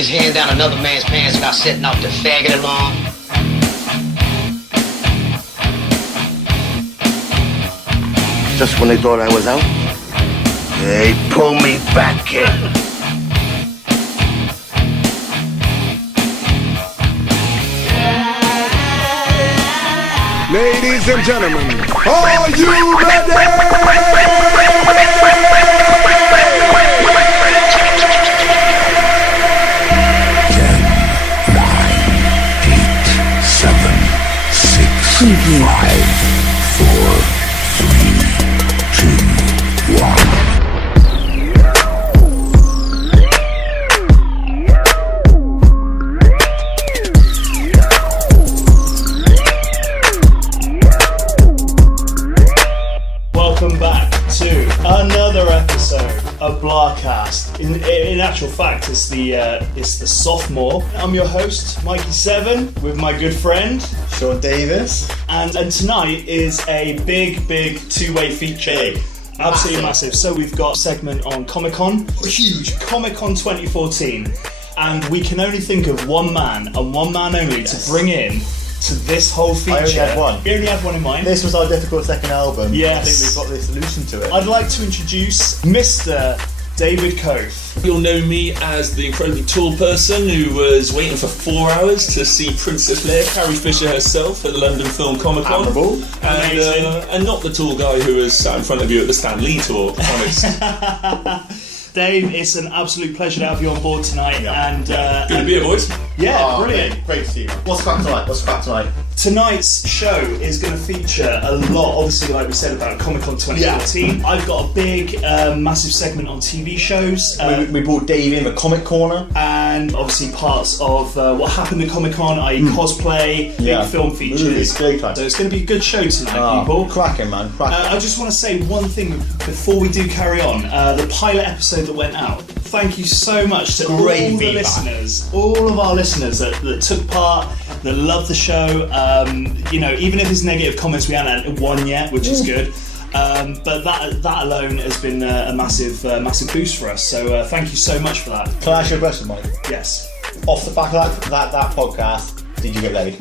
his hand down another man's pants without setting off the faggot alarm. Just when they thought I was out, they pull me back in. Ladies and gentlemen, are you ready? 10, 9, 8, 7, 6, 5, 4, 3, 2, 1. Welcome back to another episode of BLAHcast. In actual fact, it's the sophomore. I'm your host, Mikey 7, with my good friend Shaun Davis. And tonight is a big two-way feature. Absolutely massive. So we've got a segment on Comic-Con. Huge. Comic-Con 2014. And we can only think of one man and one man only to bring in to this whole feature. I only had one. We only had one in mind. This was our difficult second album. Yes. I think we've got the solution to it. I'd like to introduce Mr. David Coath. You'll know me as the incredibly tall person who was waiting for 4 hours to see Princess Leia, Carrie Fisher herself, at the London Film Comic Con. Admirable. And not the tall guy who was sat in front of you at the Stan Lee tour, honest. Dave, it's an absolute pleasure to have you on board tonight. And Good to be here, boys. Yeah, brilliant. Great to see you. What's crap tonight? Tonight's show is going to feature a lot, obviously, like we said, about Comic-Con 2014. Yeah. I've got a big, massive segment on TV shows. We brought Dave in the Comic Corner. And obviously parts of what happened at Comic-Con, i.e. cosplay, big film features. Movies, great time. So it's going to be a good show tonight, people. Cracking, man. I just want to say one thing before we do carry on. The pilot episode that went out, thank you so much to all the listeners, all of our listeners that took part, that love the show. Even if there's negative comments, we haven't had one yet, which is good. But that alone has been a massive boost for us. So thank you so much for that. Can I ask you a question, Mike? Yes. Off the back of that podcast, did you get laid?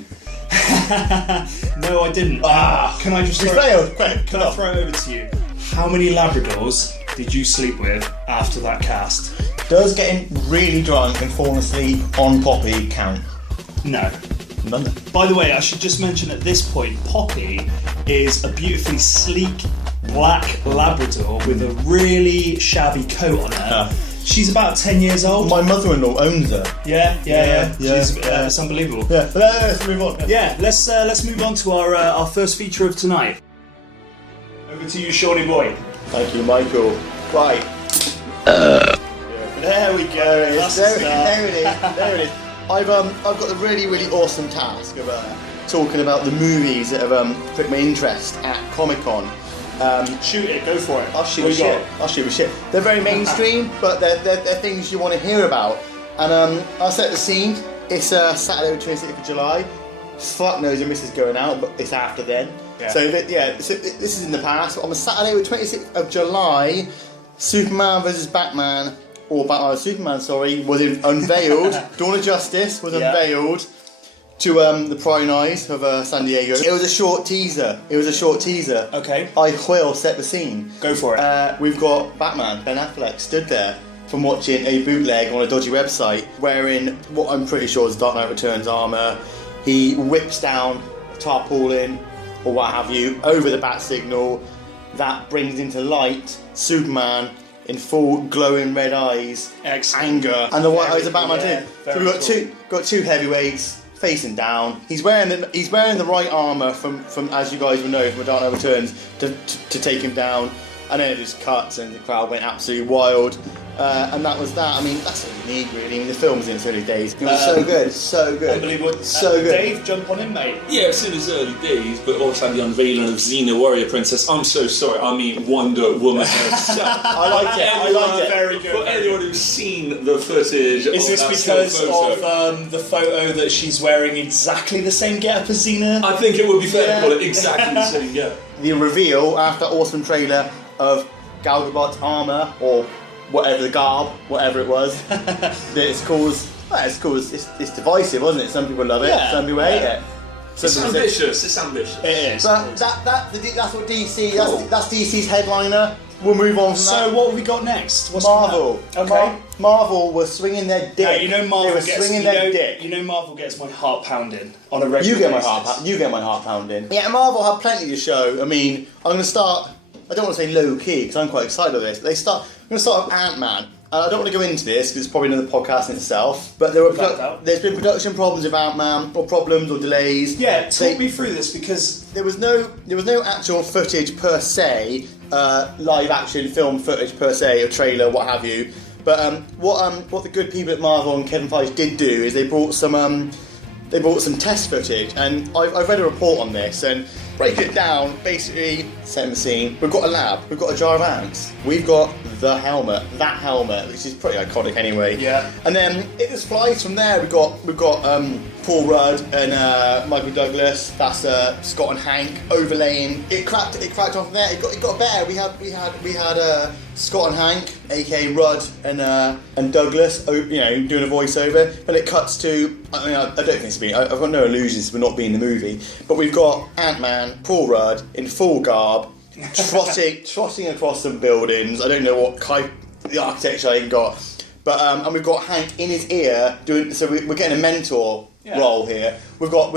No, I didn't. Can I just throw it over to you? How many Labradors did you sleep with after that cast? Does getting really drunk and falling asleep on Poppy count? No. None. By the way, I should just mention at this point, Poppy is a beautifully sleek black Labrador with a really shabby coat on her. She's about 10 years old. My mother-in-law owns her. Yeah. It's unbelievable. Yeah, but let's move on. Yeah, let's move on to our first feature of tonight. Over to you, Shawnee boy. Thank you, Michael. Right. There we go. There it is. I've got the really really awesome task of talking about the movies that have pricked my interest at Comic-Con. Shoot it, go for it. I'll shoot a shit. They're very mainstream, but they're things you want to hear about. And I'll set the scene. It's Saturday the 26th of July. Fuck knows when this is going out, but it's after then. Yeah. So this is in the past. On the Saturday the 26th of July, Superman vs. Batman, or Batman vs. Superman, was unveiled. Dawn of Justice was unveiled to the prying eyes of San Diego. It was a short teaser. Okay. I will set the scene. Go for it. We've got Batman, Ben Affleck, stood there from watching a bootleg on a dodgy website, wearing what I'm pretty sure is Dark Knight Returns armour. He whips down a tarpaulin, or what have you, over the bat signal. That brings into light Superman in full glowing red eyes, anger, and the white eyes of Batman too. So we've got two heavyweights facing down. He's wearing the right armour from as you guys will know from Dark Knight Returns to take him down, and then it just cuts and the crowd went absolutely wild. And that was that. I mean, that's what you need, really. I mean, the film's in its early days. It was so good. Unbelievable. So good. Dave, jump on in, mate. Yeah, it's in its early days, but also had the unveiling of Xena Warrior Princess. I'm so sorry, I mean Wonder Woman herself. I liked it. Very good. For anyone who's seen the footage, is this because of the photo that she's wearing exactly the same getup as Xena? I think it would be fair to call it exactly the same. Yeah. The reveal after awesome trailer of Gal Gadot's armour, or whatever the garb, whatever it was, that it's caused Well, it's cool. It's divisive, wasn't it? Some people love it, some people hate it. It's ambitious. It's ambitious. It is. But that's what DC. That's DC's headliner. We'll move on from that. So what have we got next? What's Marvel. Okay. Marvel were swinging their dick. Now, you know Marvel they were gets, swinging their dick. You know Marvel gets my heart pounding on a regular You get my heart pounding. Yeah, Marvel have plenty to show. I mean, I'm going to start. I don't want to say low key because I'm quite excited about this. I'm going to start with Antman. I don't want to go into this because it's probably another podcast in itself. But there's been production problems with Antman, or problems or delays. Yeah, talk me through this because there was no actual footage per se, live action film footage per se, a trailer, what have you. But what the good people at Marvel and Kevin Feige did do is they brought some test footage, and I've read a report on this and break it down. Basically, set the scene. We've got a lab. We've got a jar of ants. We've got that helmet, which is pretty iconic anyway. Yeah. And then it just flies from there. We've got Paul Rudd and Michael Douglas. That's Scott and Hank overlaying. It cracked off from there. It got better. We had Scott and Hank, aka Rudd and Douglas, doing a voiceover. But it cuts to. I mean, I don't think it's been. I've got no illusions for not being in the movie. But we've got Antman, Paul Rudd in full garb, trotting across some buildings. I don't know what kind the architecture I got, but and we've got Hank in his ear doing. So we're getting a mentor role here. We've got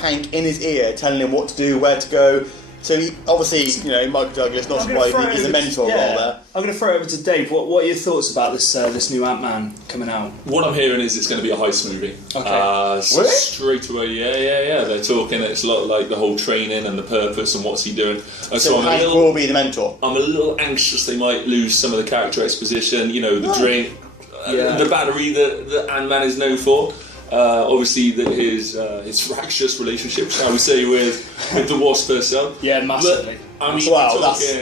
Hank in his ear telling him what to do, where to go. So he, obviously, Michael Douglas, not surprisingly, is a mentor role there. I'm going to throw it over to Dave. What are your thoughts about this new Ant-Man coming out? What I'm hearing is it's going to be a heist movie. Okay. Really? Straight away, yeah. They're talking. It's a lot like the whole training and the purpose and what's he doing. And so Hank will be the mentor. I'm a little anxious they might lose some of the character exposition. The drink, the battery that Ant-Man is known for. Obviously, his fractious relationship, shall we say, with the Wasp herself. Yeah, massively. But, I mean,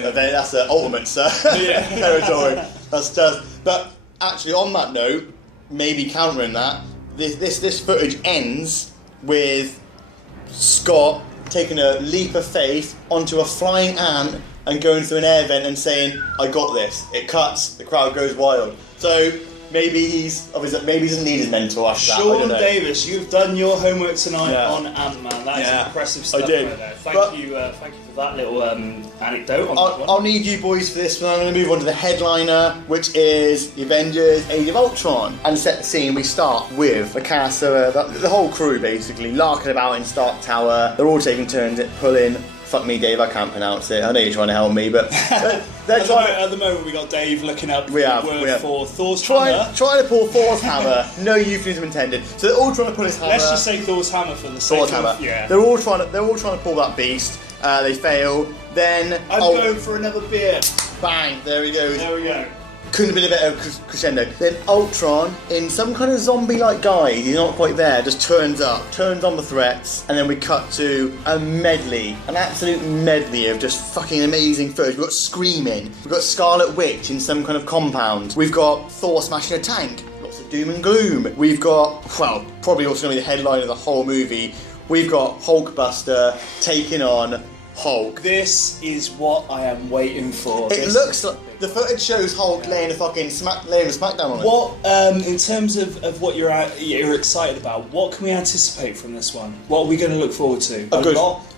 that's the ultimate territory. That's just. But actually, on that note, maybe countering that, this footage ends with Scott taking a leap of faith onto a flying ant and going through an air vent and saying, "I got this." It cuts. The crowd goes wild. So. Maybe he doesn't need his mentor after that. Shaun Davis, you've done your homework tonight on Ant-Man. That is impressive stuff. I did. Right there. Thank you for that little anecdote. I'll need you boys for this one. I'm going to move on to the headliner, which is the Avengers: Age of Ultron. And set the scene. We start with the cast, the whole crew basically larking about in Stark Tower. They're all taking turns at pulling. Fuck me, Dave, I can't pronounce it. I know you're trying to help me, but they're trying. At the moment, we got Dave looking up the word for Thor's hammer. Trying to pull Thor's hammer. No euphemism intended. So they're all trying to pull his hammer. Let's just say Thor's hammer for the sake of hammer. Yeah. They're all trying to pull that beast. They fail. Then I'm going for another beer. Bang! There we go. There we go. Couldn't have been a better crescendo. Then Ultron, in some kind of zombie-like guise, he's not quite there, just turns on the threats, and then we cut to an absolute medley of just fucking amazing footage. We've got screaming, we've got Scarlet Witch in some kind of compound, we've got Thor smashing a tank, lots of doom and gloom. We've got, probably also going to be the headline of the whole movie, we've got Hulkbuster taking on Hulk. This is what I am waiting for. It looks like the footage shows Hulk laying a fucking smackdown on it. What, in terms of what you're excited about, what can we anticipate from this one? What are we going to look forward to?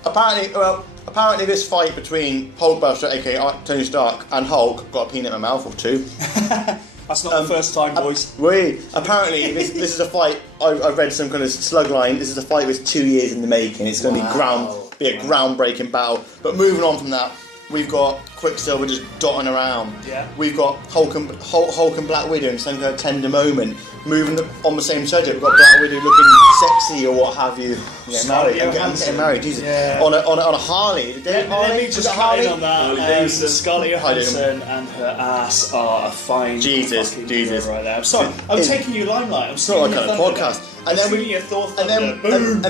Apparently this fight between Hulkbuster, aka Tony Stark, and Hulk, got a peanut in my mouth or two. That's not the first time, boys. Apparently this is a fight. I've read some kind of slug line. This is a fight that was 2 years in the making. It's going to be a groundbreaking battle. But moving on from that, we've got Quicksilver just dotting around. Yeah. We've got Hulk and Black Widow in some kind of tender moment. Moving on the same subject, we've got Black Widow looking sexy or what have you. Getting married, Jesus. Yeah. On a Harley. Let me just cut in on that. Scarlett Johansson and her ass are a fine fucking hero right there. I'm sorry, I'm taking you limelight. I'm sorry. It's not like kind of podcast. And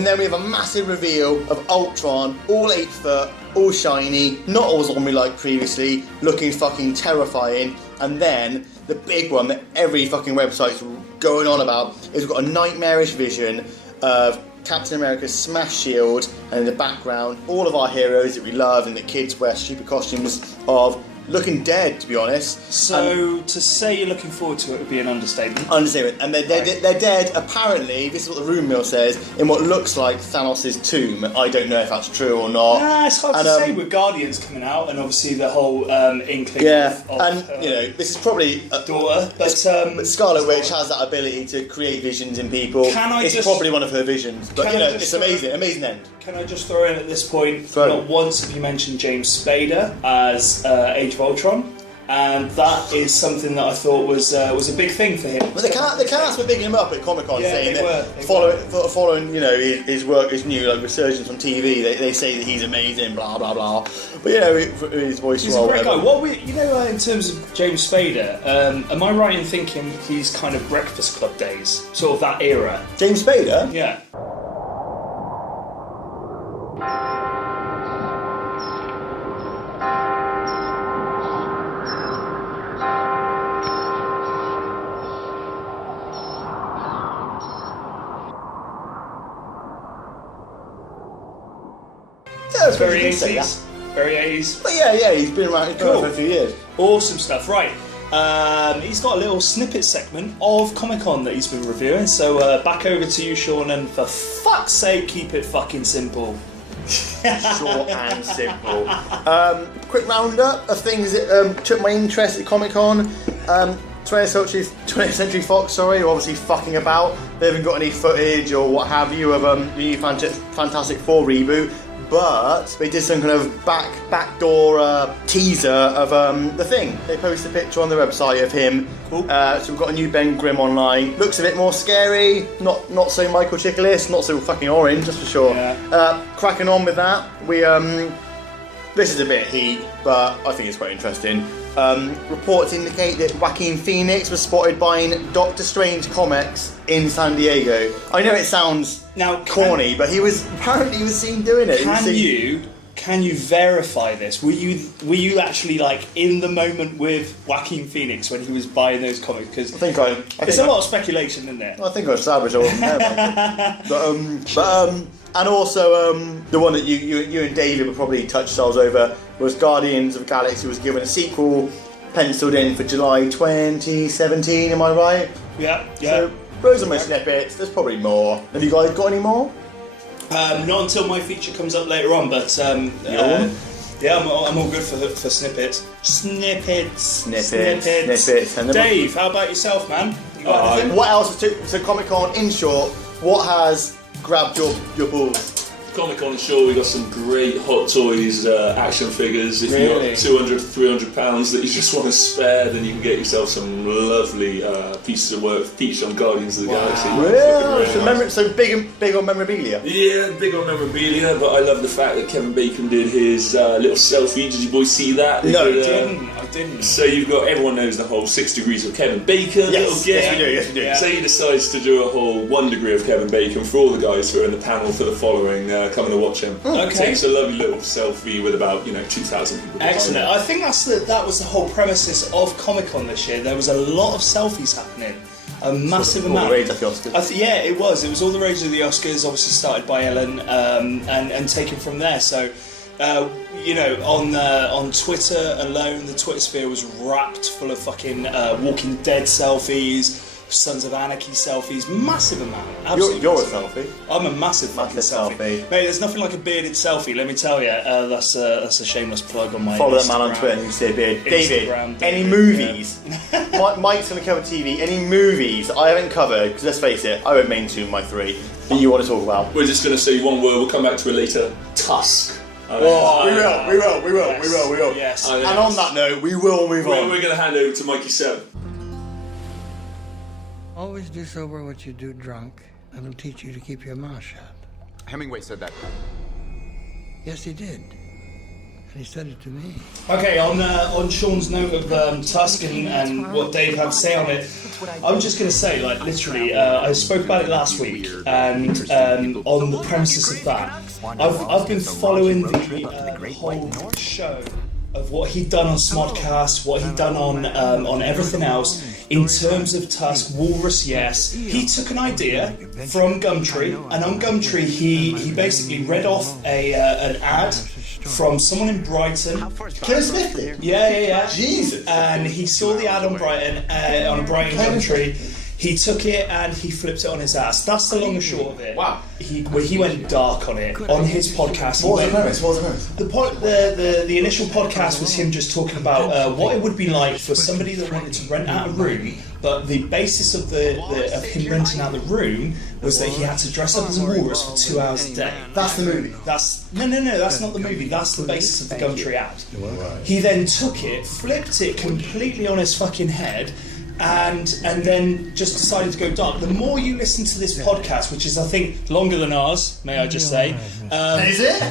then we have a massive reveal of Ultron, all 8 foot, all shiny, not all zombie like previously, looking fucking terrifying. And then the big one that every fucking website's going on about is we've got a nightmarish vision of Captain America's smash shield, and in the background all of our heroes that we love and the kids wear stupid costumes of looking dead, to be honest. So to say you're looking forward to it would be an understatement. Understatement. And they're dead, apparently, this is what the rumour mill says, in what looks like Thanos' tomb. I don't know if that's true or not. Nah, it's hard to say with Guardians coming out and obviously the whole inkling of and you know, this is probably daughter, but Scarlet Witch has that ability to create visions in people. It's probably one of her visions, but you know, it's amazing end. Can I just throw in at this point, not once have you mentioned James Spader as Age of Ultron, and that is something that I thought was a big thing for him. But the cast were bigging him up at Comic-Con, saying that were. following you know his work, his new resurgence on TV, they say that he's amazing, blah blah blah. But you know, his voice. He's a great guy. In terms of James Spader, am I right in thinking he's kind of Breakfast Club days, sort of that era? James Spader? Yeah. Very 80s. Very 80s. But yeah, he's been around for a few years. Awesome stuff. Right. He's got a little snippet segment of Comic-Con that he's been reviewing. So back over to you, Shaun, and for fuck's sake, keep it fucking simple. Short and simple. Quick roundup of things that took my interest at Comic-Con. 20th Century Fox, are obviously fucking about. They haven't got any footage or what have you of the new Fantastic Four reboot. But they did some kind of backdoor teaser of the Thing. They posted a picture on their website of him. Cool. So we've got a new Ben Grimm online. Looks a bit more scary. Not so Michael Chiklis. Not so fucking orange, that's for sure. Yeah. Cracking on with that. This is a bit heat, but I think it's quite interesting. Reports indicate that Joaquin Phoenix was spotted buying Doctor Strange comics in San Diego. I know it sounds corny, but he was apparently seen doing it. Can you verify this? Were you actually like in the moment with Joaquin Phoenix when he was buying those comics? Because there's a lot of speculation in there. I think I established I wasn't there, and also the one that you and David would probably touch yourselves over was Guardians of the Galaxy was given a sequel penciled in for July 2017. Am I right? Yeah. So those are my snippets. There's probably more. Have you guys got any more? Not until my feature comes up later on, but yeah, I'm all good for snippets. Snippets. Dave, how about yourself, man? You got anything? What else? So Comic-Con, in short, what has grabbed your balls? Comic-Con, sure, we got some great Hot Toys action figures. If you've got £200-300 that you just want to spare, then you can get yourself some lovely pieces of work featured on Guardians of the Galaxy. Really? So big on memorabilia? Yeah, big on memorabilia, but I love the fact that Kevin Bacon did his little selfie. Did you boys see that? No, I didn't. So everyone knows the whole 6 degrees of Kevin Bacon. Yes, we do. So he decides to do a whole 1 degree of Kevin Bacon for all the guys who are in the panel for the following coming to watch him. Okay. Takes a lovely little selfie with about 2,000 people. Excellent. I think that was the whole premises of Comic-Con this year. There was a lot of selfies happening. A massive amount. All the rage of the Oscars. Yeah, it was. It was all the rage of the Oscars. Obviously started by Ellen and taken from there. So. On Twitter alone, the Twitter sphere was wrapped full of fucking Walking Dead selfies, Sons of Anarchy selfies, massive amount. You're a selfie. I'm a massive fucking selfie. Mate, there's nothing like a bearded selfie, let me tell you. That's a shameless plug on my Follow Instagram. that man on Twitter and you see a beard. David, any movies? Mike's going to cover TV. Any movies I haven't covered, because let's face it, I won't mainstream my 3 that you want to talk about. We're just going to say one word, we'll come back to it later. Tusk. We will. Yes. And on that note, we will move on. We're going to hand over to Mikey 7. Always do sober what you do drunk, and it'll teach you to keep your mouth shut. Hemingway said that. Yes, he did. And he said it to me. Okay, on Shaun's note of Tusk and what Dave had to say on it, I'm just going to say, literally, I spoke about it last week, and on the premises of that, I've been following the whole show of what he'd done on Smodcast, what he'd done on everything else. In terms of Tusk, Walrus, yes. He took an idea from Gumtree, and on Gumtree he basically read off an ad from someone in Brighton. Kevin Smiths did? Yeah. Jesus. And he saw the ad on Brighton, on a Brighton Gumtree. He took it and he flipped it on his ass. That's the long and short of it. Wow. He went dark on it on his podcast. What was the premise? The initial podcast was him just talking about what it would be like for somebody that wanted to rent out a room, but the basis of of him renting out the room was that he had to dress up as a walrus for 2 hours a day. That's the movie. No, that's not the movie. That's the basis of the Gumtree ad. He then took it, flipped it completely on his fucking head, and then just decided to go dark. The more you listen to this podcast, which is I think longer than ours, may I just say, Is it?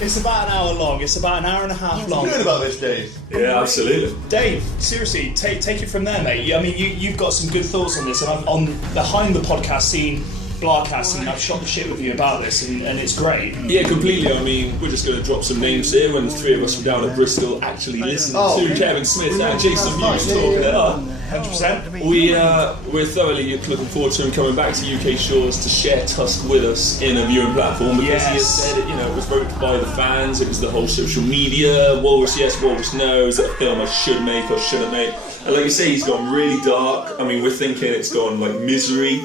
it's about an hour long. It's about an hour and a half long. Good about this, Dave. Yeah, absolutely. Dave, seriously, take it from there, mate. I mean, you've got some good thoughts on this, and I'm on behind the podcast scene. BLAHcast, and I've shot the shit with you about this, and it's great. Yeah, completely. I mean, we're just going to drop some names here. When the three of us from down at Bristol actually listened to Kevin Smiths and Jason Mewes talking it up. 100%. We're thoroughly looking forward to him coming back to UK shores to share Tusk with us in a viewing platform, because he has said it, it was voted by the fans, it was the whole social media, Walrus yes, Walrus no, is that a film I should make or shouldn't make? And like you say, he's gone really dark. I mean, we're thinking it's gone like Misery.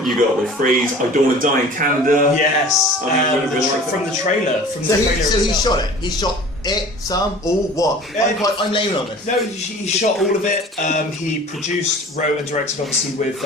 You got the phrase "I don't want to die in Canada." Yes, from the trailer. So he shot it. He shot it, some, all, what? I'm laying on this. No, he shot all of it. He produced, wrote, and directed, obviously with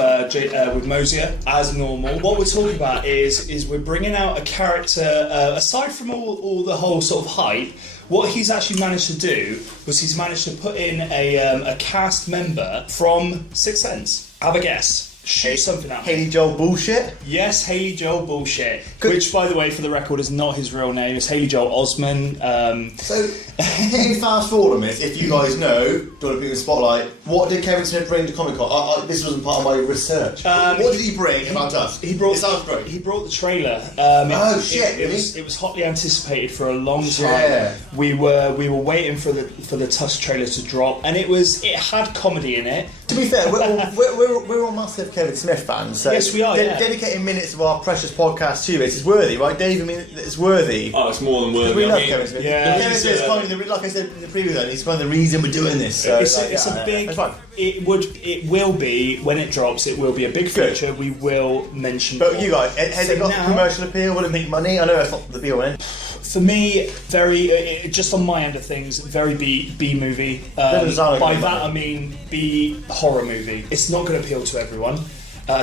Mosier as normal. What we're talking about is we're bringing out a character aside from all the whole sort of hype. What he's actually managed to do was he's managed to put in a cast member from Sixth Sense. Have a guess. Shoot something out. Haley Joel bullshit? Yes, Haley Joel bullshit. Which, by the way, for the record, is not his real name. It's Haley Joel Osment. So, hitting fast forward on this, if you guys know, don't want to put you in the spotlight, what did Kevin Smith bring to Comic Con? This wasn't part of my research. What did he bring about Tusk? It sounds great. He brought the trailer. It was hotly anticipated for a long time. Yeah. We were waiting for the Tusk trailer to drop, and it had comedy in it. To be fair, we're all massive Kevin Smith fans, so yes, we are. Dedicating minutes of our precious podcast to it is worthy, right, Dave? I mean, it's worthy. Oh, it's more than worthy. We love Kevin Smith. Yeah, Kevin Smith is kind of, like I said in the preview, he's kind of the reason we're doing this. So it's a big. It will be when it drops. It will be a big feature. We will mention. But you guys, has it got commercial appeal? Will it make money? I know that's not the be all end. For me, very just on my end of things, very B movie. By that I mean B horror movie. It's not going to appeal to everyone.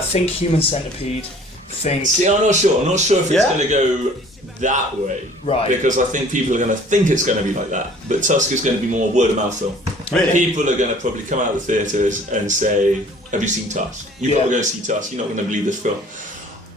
Think Human Centipede. See, I'm not sure. I'm not sure if it's going to go that way. Right. Because I think people are going to think it's going to be like that. But Tusk is going to be more word of mouth film. Really? People are going to probably come out of the theatres and say, "Have you seen Tusk? You're probably going to see Tusk. You're not going to believe this film."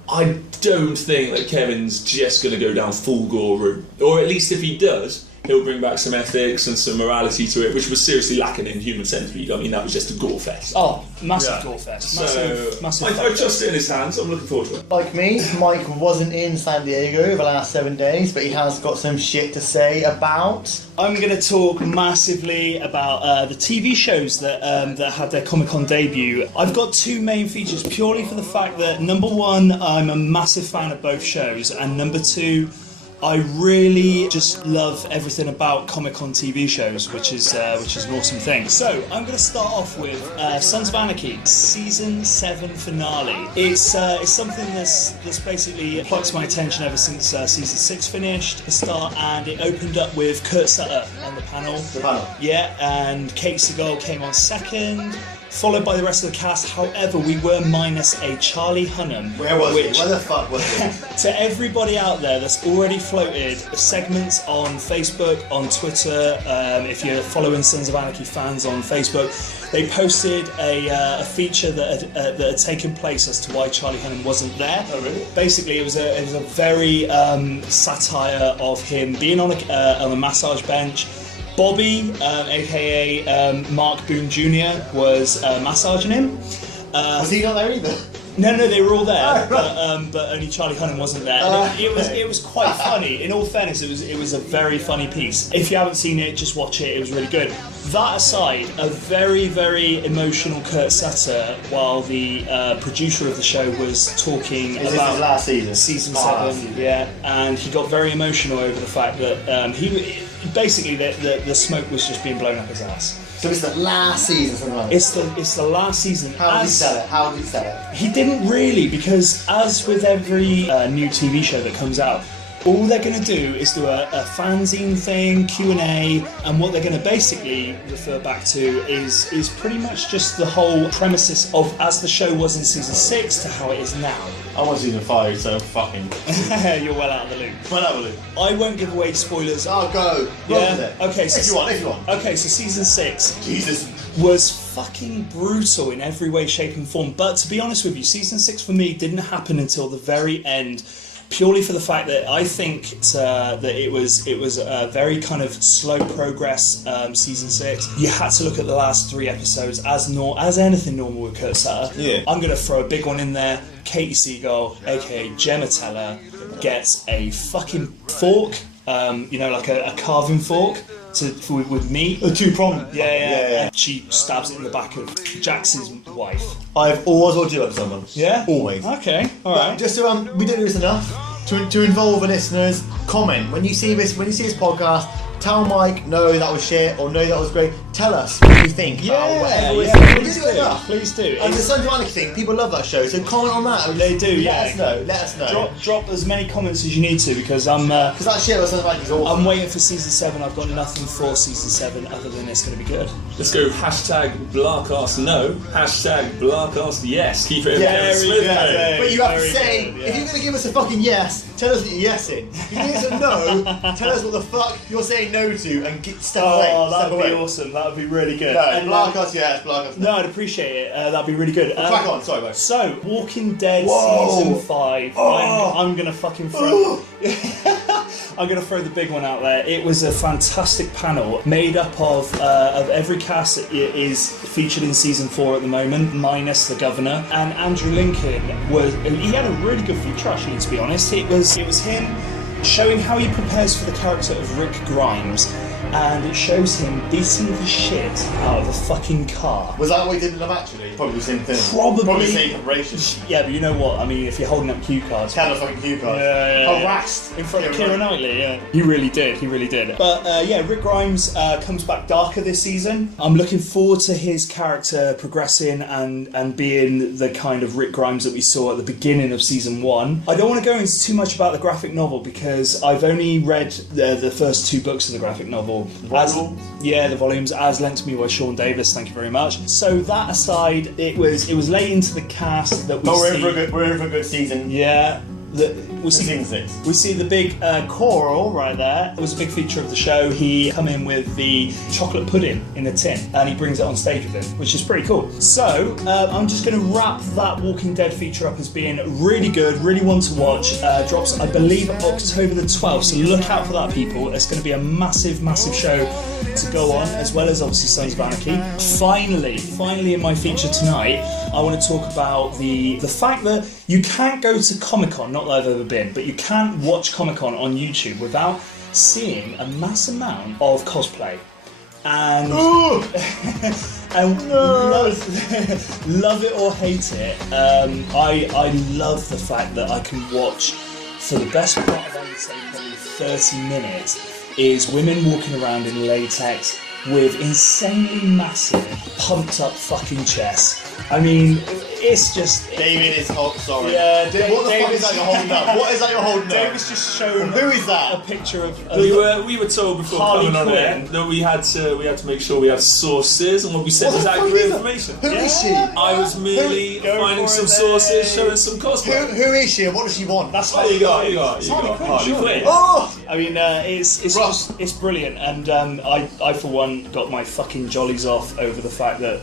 I don't think that Kevin's just going to go down full gore route. Or at least if he does, he'll bring back some ethics and some morality to it, which was seriously lacking in Human Centipede. I mean, that was just a gore fest. Oh, massive gore fest. Massive. I trust it in his hands. I'm looking forward to it. Like me, Mike wasn't in San Diego the last 7 days, but he has got some shit to say about. I'm going to talk massively about the TV shows that had their Comic-Con debut. I've got two main features purely for the fact that, number one, I'm a massive fan of both shows, and number two, I really just love everything about Comic-Con TV shows, which is an awesome thing. So I'm going to start off with Sons of Anarchy Season 7 finale. It's something that's basically plucked my attention ever since Season 6 finished the start, and it opened up with Kurt Sutter on the panel. Yeah, and Kate Siegel came on second, followed by the rest of the cast. However, we were minus a Charlie Hunnam. Where was he? Where the fuck was he? To everybody out there that's already floated segments on Facebook, on Twitter, if you're following Sons of Anarchy fans on Facebook, they posted a feature that had taken place as to why Charlie Hunnam wasn't there. Oh, really? Basically, it was a very satire of him being on a massage bench. Bobby, aka Mark Boone Jr., was massaging him. Was he not there either? No, they were all there, but only Charlie Hunnam wasn't there. And it was quite funny. In all fairness, it was a very funny piece. If you haven't seen it, just watch it. It was really good. That aside, a very, very emotional Kurt Sutter while the producer of the show was talking about... This is last season? Season 7, yeah. And he got very emotional over the fact that basically the smoke was just being blown up his ass. So it's the last season, something like that? It's the last season. How did he sell it? He didn't really, because as with every new TV show that comes out, all they're going to do is do a fanzine thing, Q&A, and what they're going to basically refer back to is pretty much just the whole premises of as the show was in season 6 to how it is now. I'm on season 5, so fucking... You're well out of the loop. Well out of the loop. I won't give away spoilers. Oh, go. Yeah. Okay, so if you want. Okay, so season 6 Jesus. was fucking brutal in every way, shape and form. But to be honest with you, season 6 for me didn't happen until the very end. Purely for the fact that I think that it was a very kind of slow progress season 6. You had to look at the last 3 episodes as anything normal with Kurt Sutter. Yeah. I'm going to throw a big one in there. Katie Seagull, aka Gemma Teller, gets a fucking fork, like a carving fork with meat. A 2-prong. Yeah. And she stabs it in the back of Jax's wife. I've always wanted to do that with someone. Yeah? Always. Okay, alright. Just to, we don't do this enough. To involve the listeners, comment. When you see this podcast, tell Mike, no, that was shit, or no, that was great. Tell us what you think. Please do. And the Sons of Anarchy thing, people love that show, so comment on that. They do, Let us know. Drop as many comments as you need to, because I'm... Because that shit with Sons of Anarchy is awesome. I'm waiting for season 7. I've got nothing for season 7 other than it's going to be good. Let's go #BLAHcast no, #BLAHcast yes. Keep it in Kevin Smiths. But you have to say, if you're going to give us a fucking yes, tell us what you're yesing. If you give us a no, tell us what the fuck you're saying no to and step away. Oh, that would be awesome. That would be really good. No, BLAHcast yes, BLAHcast no. No, I'd appreciate it. That'd be really good. Crack on, sorry, mate. So, Walking Dead season 5. I'm going to fucking throw... I'm going to throw the big one out there. It was a fantastic panel made up of every cast that is featured in season 4 at the moment, minus the governor. And Andrew Lincoln he had a really good feature, actually, to be honest. It was him showing how he prepares for the character of Rick Grimes, and it shows him beating the shit out of a fucking car. Was that what he did in Love Actually? Probably the same thing. Probably the same preparation. Yeah, but you know what? I mean, if you're holding up cue cards... Kind of fucking cue cards. Harassed. In front of Keira Knightley, yeah. He really did. But Rick Grimes comes back darker this season. I'm looking forward to his character progressing and being the kind of Rick Grimes that we saw at the beginning of season 1. I don't want to go into too much about the graphic novel because I've only read the first 2 books of the graphic novel. The volumes as lent to me by Shaun Davis, thank you very much. So that aside, it was late into the cast that we're in for a good season. Yeah. We season 6. We see the big coral right there. It was a big feature of the show. He come in with the chocolate pudding in a tin and he brings it on stage with him, which is pretty cool. So I'm just going to wrap that Walking Dead feature up as being really good, really one to watch. Drops, I believe, October the 12th, so look out for that, people. It's going to be a massive show to go on, as well as obviously Sons of Anarchy. Finally in my feature tonight, I want to talk about the fact that you can't go to Comic-Con, not that I've ever been, but you can't watch Comic-Con on YouTube without seeing a mass amount of cosplay. And love it or hate it, I love the fact that I can watch, for the best part of, I would say, probably 30 minutes, is women walking around in latex with insanely massive, pumped up fucking chests. I mean, it's just... David is hot, sorry. Yeah, what the fuck is that you're holding up? What is that you're holding up? David's just shown... Who is that? A picture of... We were told before coming on air that we had to make sure we had sources and what we said was accurate information. Who is she? I was merely finding some sources, showing some cosplay. Who is she and what does she want? That's what you got. Harley Quinn. Oh! I mean, it's brilliant, and I for one got my fucking jollies off over the fact that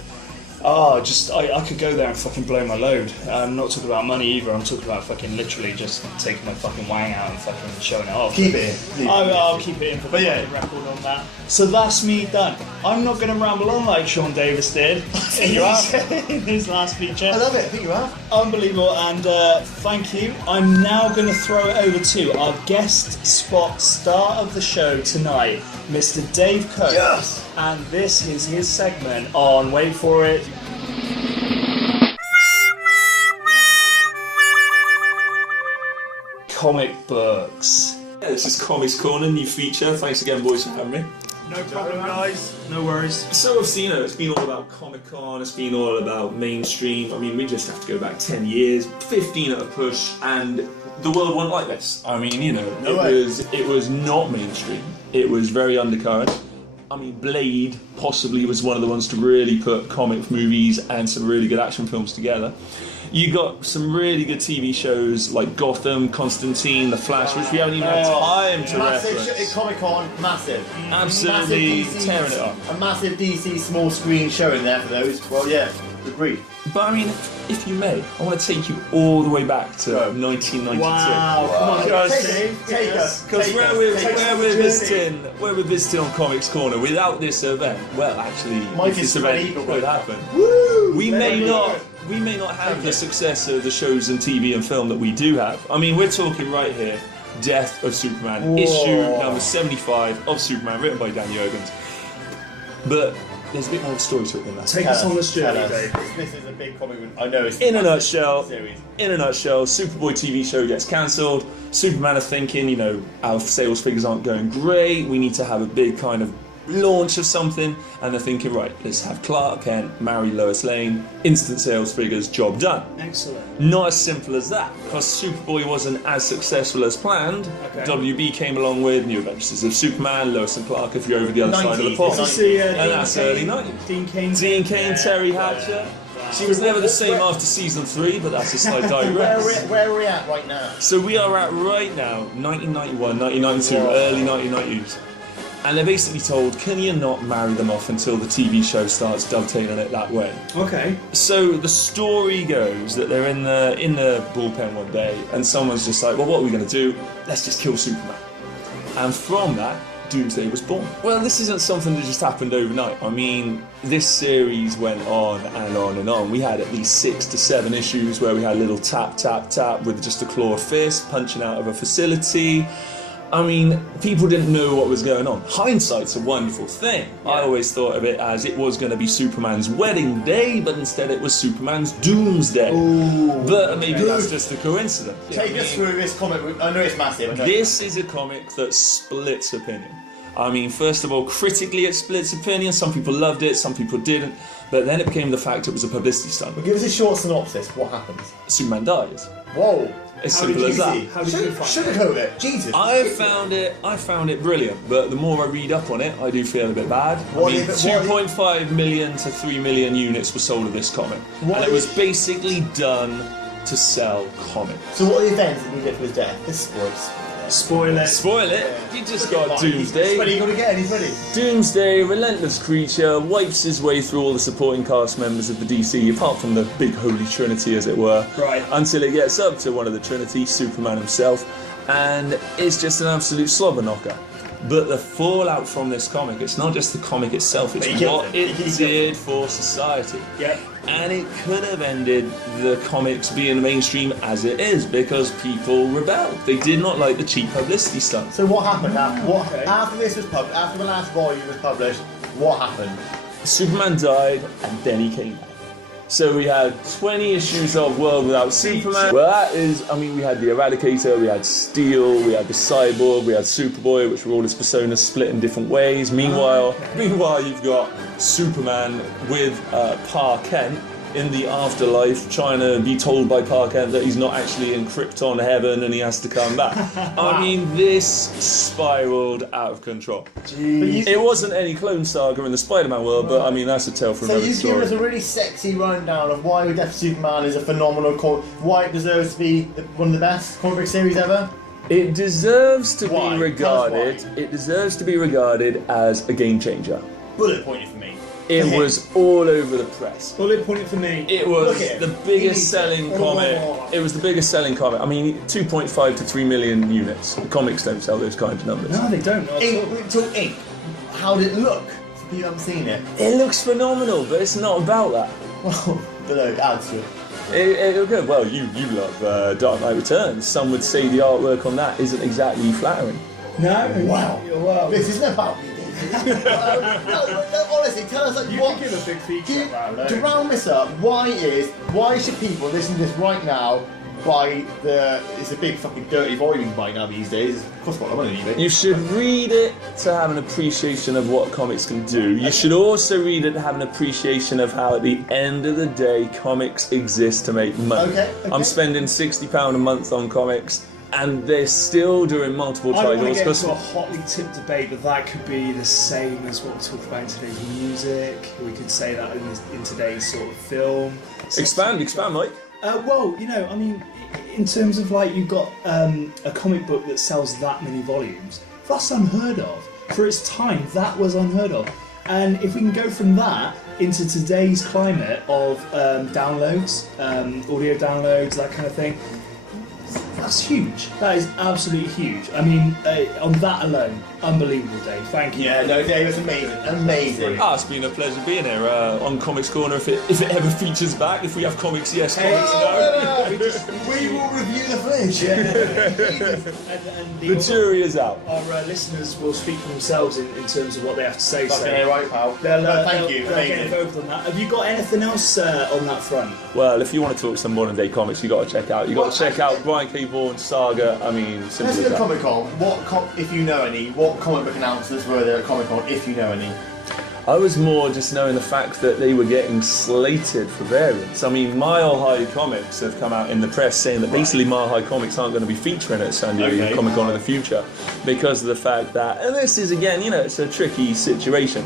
Oh, I could go there and fucking blow my load. I'm not talking about money either. I'm talking about fucking literally just taking my fucking wang out and fucking showing it off. Keep it in. I'll keep it in for the record on that. So that's me done. I'm not going to ramble on like Sean Davis did in his last feature. I love it. I think you have. Unbelievable, and thank you. I'm now going to throw it over to our guest spot star of the show tonight, Mr. Dave Coates. Yes! And this is his segment on, wait for it, comic books. Yeah, this is Comics Corner, new feature. Thanks again, boys, for having me. No problem, guys. No worries. So obviously, it's been all about Comic-Con, it's been all about mainstream. I mean, we just have to go back 10 years, 15 at a push, and the world wasn't like this. I mean, it was not mainstream. It was very undercurrent. I mean, Blade possibly was one of the ones to really put comic movies and some really good action films together. You got some really good TV shows like Gotham, Constantine, The Flash, which we haven't even had time to reference. Massive Comic-Con, massive. Absolutely massive DC, tearing it up. A massive DC small screen show in there for those. Well, yeah, agreed. But I mean, if you may, I want to take you all the way back to 1992. Wow, come on, guys. Take us. Because where we're visiting on Comics Corner without this event, well, actually, if this event would happen, we may not have the success of the shows and TV and film that we do have. I mean, we're talking right here, Death of Superman, issue number 75 of Superman, written by Dan Jurgens. But there's a bit more of a story to it than that. Take us on this journey, Dave. This is a big comic. I know it's in a nutshell, series. Superboy TV show gets cancelled. Superman are thinking, our sales figures aren't going great. We need to have a big kind of launch of something, and they're thinking, right, let's have Clark Kent marry Lois Lane, instant sales figures, job done. Excellent. Not as simple as that, because Superboy wasn't as successful as planned. Okay. WB came along with New Adventures of Superman, Lois and Clark if you're over the other side of the pond. And that's early 90s. Dean Cain, Terry Hatcher. She was never the same after season 3, but that's a slight digress. Where are we at right now? So we are at right now, 1991, 1992, early 1990s. And they're basically told, can you not marry them off until the TV show starts dovetailing it that way? Okay. So the story goes that they're in the bullpen one day, and someone's just like, well, what are we going to do? Let's just kill Superman. And from that, Doomsday was born. Well, this isn't something that just happened overnight. I mean, this series went on and on and on. We had at least 6 to 7 issues where we had a little tap, tap, tap with just a clawed fist punching out of a facility. I mean, people didn't know what was going on. Hindsight's a wonderful thing. Yeah. I always thought of it as it was going to be Superman's wedding day, but instead it was Superman's doomsday. Ooh, but maybe that's just a coincidence. Take us through this comic. I know it's massive. This is a comic that splits opinion. I mean, first of all, critically it splits opinion. Some people loved it, some people didn't. But then it became the fact it was a publicity stunt. Well, give us a short synopsis. What happens? Superman dies. Whoa. As simple as that. How did you sugarcoat it? Jesus. I found it brilliant, but the more I read up on it, I do feel a bit bad. 2.5 million to 3 million units were sold of this comic. And it was basically done to sell comics. So what are the events that we get for his death? This spoils. Spoil it. Yeah. You just got Doomsday. He's ready, he's ready. Doomsday, relentless creature, wipes his way through all the supporting cast members of the DC, apart from the big holy trinity, as it were. Right. Until it gets up to one of the trinity, Superman himself, and it's just an absolute slobber knocker. But the fallout from this comic, it's not just the comic itself, it's what it did for society. Yep. And it could have ended the comics being mainstream as it is, because people rebelled. They did not like the cheap publicity stuff. So what happened after this was published, after the last volume was published, what happened? Superman died, and then he came back. So we had 20 issues of World Without Superman. Well, that is, I mean, we had the Eradicator, we had Steel, we had the Cyborg, we had Superboy, which were all his personas split in different ways. Meanwhile, you've got Superman with Pa Kent in the afterlife, trying to be told by Pa Kent that he's not actually in Krypton heaven and he has to come back. I mean, this spiraled out of control. It wasn't any Clone Saga in the Spider-Man world, but I mean, that's a tale for another story. So you've given us a really sexy rundown of why Death of Superman is a phenomenal why it deserves to be one of the best comic book series ever. It deserves to be regarded. It deserves to be regarded as a game changer. Bullet point it for me. It was all over the press. Bullet point for me. It was the biggest selling comic. It was the biggest selling comic. I mean, 2.5 to 3 million units. The comics don't sell those kinds of numbers. No, they don't. Talk ink. How did it look? For people who haven't seen it. It looks phenomenal, but it's not about that. Well, but no, it adds to it. Well, you love Dark Knight Returns. Some would say the artwork on that isn't exactly flattering. No. Wow. This isn't about me. No, honestly, tell us You what. can give a big feature about To round this up, why should people listen to this right now? It's a big fucking dirty volume by now these days. Of course, what I want to leave it. You should read it to have an appreciation of what comics can do. You should also read it to have an appreciation of how, at the end of the day, comics exist to make money. Okay. I'm spending £60 a month on comics, and they're still doing multiple I don't want to titles. get into a hotly tipped debate, but that could be the same as what we talk about in today's music. We could say that in today's sort of film. Expand, Mike. Well, I mean, in terms of like you've got a comic book that sells that many volumes, that's unheard of. For its time, that was unheard of. And if we can go from that into today's climate of downloads, audio downloads, that kind of thing, that's huge. That is absolutely huge. I mean, on that alone, unbelievable, Dave. Thank you. Yeah, no, Dave, it's amazing. Amazing. It's been a pleasure being here on Comics Corner. If it ever features back, if we have comics, yes, comics, no. We will review the footage. And The jury is out. Our listeners will speak for themselves in terms of what they have to say. Fucking A right, pal. Thank you. They'll get Amazing. involved on that. Have you got anything else on that front? Well, if you want to talk some modern day comics, you got to check out Brian K. Vaughan's Saga. I mean, simple Let's as do that. Comic Con. If you know any, what comic book announcements were there at Comic Con? If you know any. I was more just knowing the fact that they were getting slated for variants. I mean, Mile High Comics have come out in the press saying that basically Mile High Comics aren't going to be featuring at San Diego Comic Con in the future because of the fact that, and this is again, it's a tricky situation.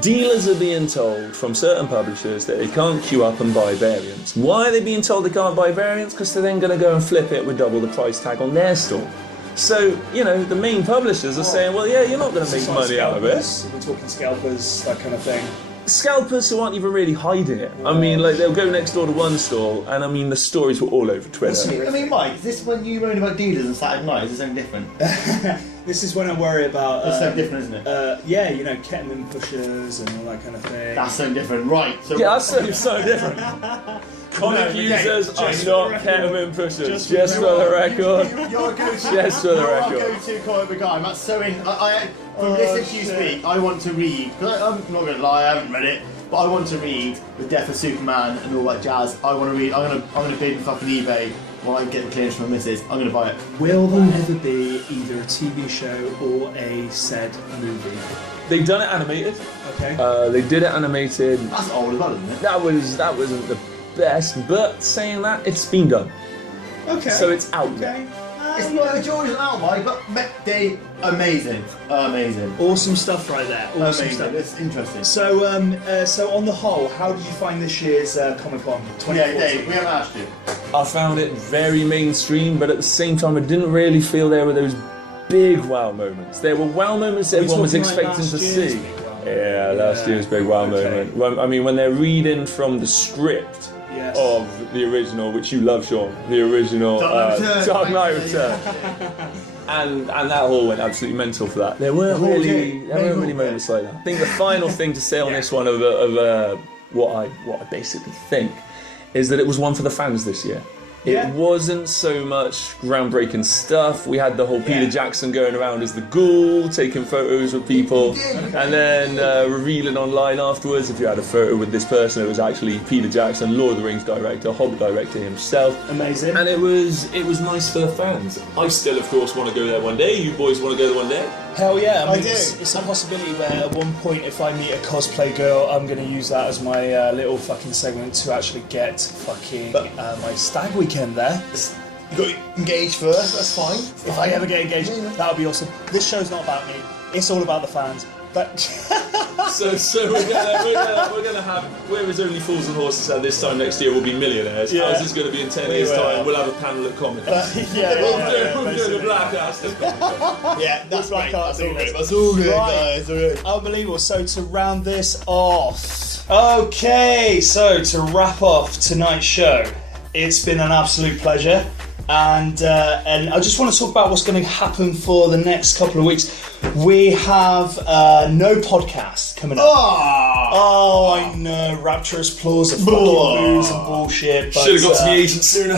Dealers are being told from certain publishers that they can't queue up and buy variants. Why are they being told they can't buy variants? Because they're then going to go and flip it with double the price tag on their store. So, the main publishers are saying, well, yeah, you're not going to make money out of it. We're talking scalpers, that kind of thing. Scalpers who aren't even really hiding it. I mean, like, they'll go next door to one stall, and I mean, the stories were all over Twitter. I mean, Mike, is this when you moan about dealers on Saturday night? Is this something different? This is when I worry about... It's something different, isn't it? Yeah, ketamine pushers and all that kind of thing. That's something different, right. So Yeah, that's so different. Comic users are not ketamine pushers. Just for the record. You're a go-to. Just for the You're record. a go-to comic book guy. That's so in... From listening to you speak, I want to read... Because I'm not going to lie, I haven't read it. But I want to read The Death of Superman and all that jazz. I want to read... I'm going to bid on fucking eBay while I get the clearance from the missus. I'm going to buy it. Will there ever be either a TV show or a said movie? They done it animated. Okay. They did it animated. That's old as well, isn't it? That wasn't the best, but saying that, it's been done. Okay. So it's out there. Okay. It's not a George out, Mike, but they amazing. Awesome stuff right there. Awesome Amazing. stuff. It's interesting. So on the whole, how did you find this year's Comic Con 2014? Yeah, Dave, we haven't asked you. I found it very mainstream, but at the same time, I didn't really feel there were those big wow moments. There were wow moments everyone was expecting to see. Yeah, last year's big wow moment. I mean, when they're reading from the script of the original, which you love, Shaun, the original Dark Knight Returns. And that all went absolutely mental for that. There weren't really moments like that. I think the final thing to say on this one of what I basically think is that it was one for the fans this year. It wasn't so much groundbreaking stuff. We had the whole Peter Jackson going around as the ghoul, taking photos with people, and then revealing online afterwards if you had a photo with this person, it was actually Peter Jackson, Lord of the Rings director, Hobbit director himself. Amazing. And it was nice for the fans. I still, of course, want to go there one day. You boys want to go there one day? Hell yeah! I mean, do. It's a possibility where at one point, if I meet a cosplay girl, I'm going to use that as my little fucking segment to actually get fucking my stag weekend there. You got engaged first, that's fine. If I ever get engaged, that would be awesome. This show's not about me. It's all about the fans. So we're gonna have, whereas only fools and horses at this time next year will be millionaires. Yeah. How's this going to be in 10 years' time? We'll have a panel at comedy. We'll do the BLAHcast. Yeah, that's right. That's all good. That's all good, guys. All good. Unbelievable. So to round this off, okay. So to wrap off tonight's show, it's been an absolute pleasure, and I just want to talk about what's going to happen for the next couple of weeks. We have no podcast coming up. Oh, I know, rapturous applause of fucking booze and bullshit. Should have got to the agent sooner.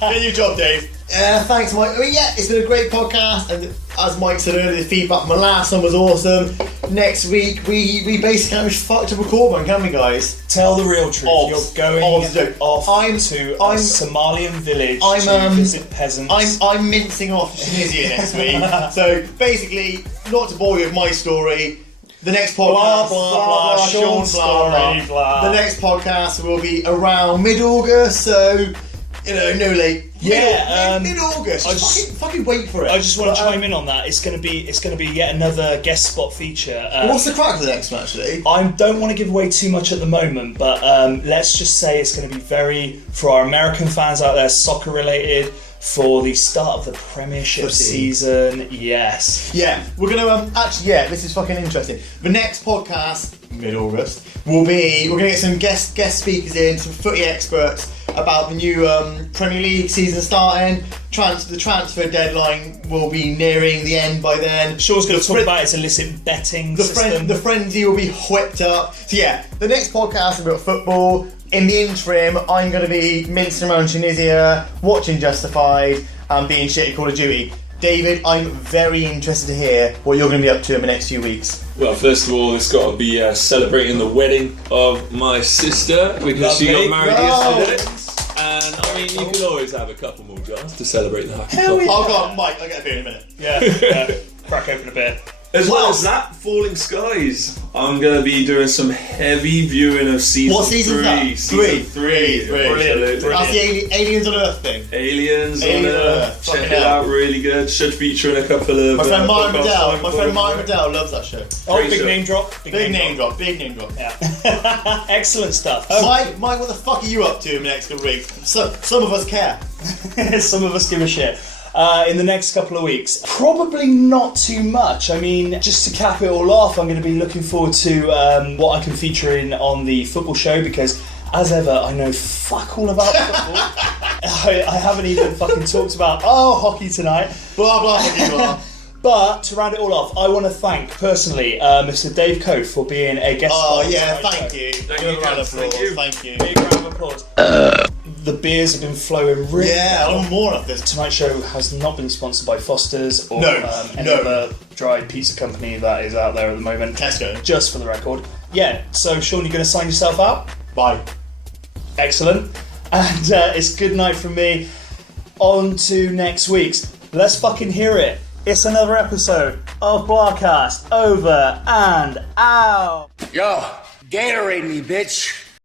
Get your job, Dave. Thanks, Mike. I mean, yeah, it's been a great podcast, and as Mike said earlier, the feedback from the last one was awesome. Next week, we basically have fucked up a Corban, can't we, guys? Tell the real truth. You're going off to a Somalian village to visit peasants. I'm mincing off Tunisia next week. So basically, not to bore you with my story, the next podcast, blah, Shaun's story, blah. The next podcast will be around mid-August, so no late. Yeah, mid-August. Fucking wait for it. I just want to chime in on that. It's going to be yet another guest spot feature. What's the crack for the next one, actually? I don't want to give away too much at the moment, but let's just say it's going to be for our American fans out there, soccer related. For the start of the Premiership season, yes. Yeah, we're going to this is fucking interesting. The next podcast, mid-August, we're going to get some guest speakers in, some footy experts about the new Premier League season starting. The transfer deadline will be nearing the end by then. Sean's going to talk about its illicit betting system. The frenzy will be whipped up. So yeah, the next podcast is about football. In the interim, I'm going to be mincing around Tunisia, watching Justified, and being shit at Call of Duty. David, I'm very interested to hear what you're going to be up to in the next few weeks. Well, first of all, it's got to be celebrating the wedding of my sister, because she got married yesterday. And I mean, you can always have a couple more jars to celebrate the happy couple. Oh god, Mike, I'll get a beer in a minute. Yeah. Crack open a beer. As well as that, Falling Skies. I'm going to be doing some heavy viewing of season 3. What season is that? Season 3. Brilliant. That's the Aliens on Earth thing. Aliens on Earth. Check it out, really good. Should feature in a couple of... My friend Martin Riddell loves that show. Big name drop. Big name drop. Yeah. Excellent stuff. Mike, what the fuck are you up to in the next couple of weeks? Some of us care. Some of us give a shit. In the next couple of weeks, probably not too much. I mean, just to cap it all off, I'm going to be looking forward to what I can feature in on the football show, because as ever, I know fuck all about football. I haven't even fucking talked about hockey tonight. Blah blah hockey blah. But to round it all off, I want to thank personally Mr. Dave Coe for being a guest. Oh yeah, thank you. Thank you. Big round of applause. The beers have been flowing really well. I want more of this. Tonight's show has not been sponsored by Foster's or any no. other dry pizza company that is out there at the moment. Tesco. Just for the record. Yeah, so Shaun, you're going to sign yourself out? Bye. Excellent. And it's good night from me. On to next week's. Let's fucking hear it. It's another episode of BLAHcast over and out. Yo, Gatorade me, bitch.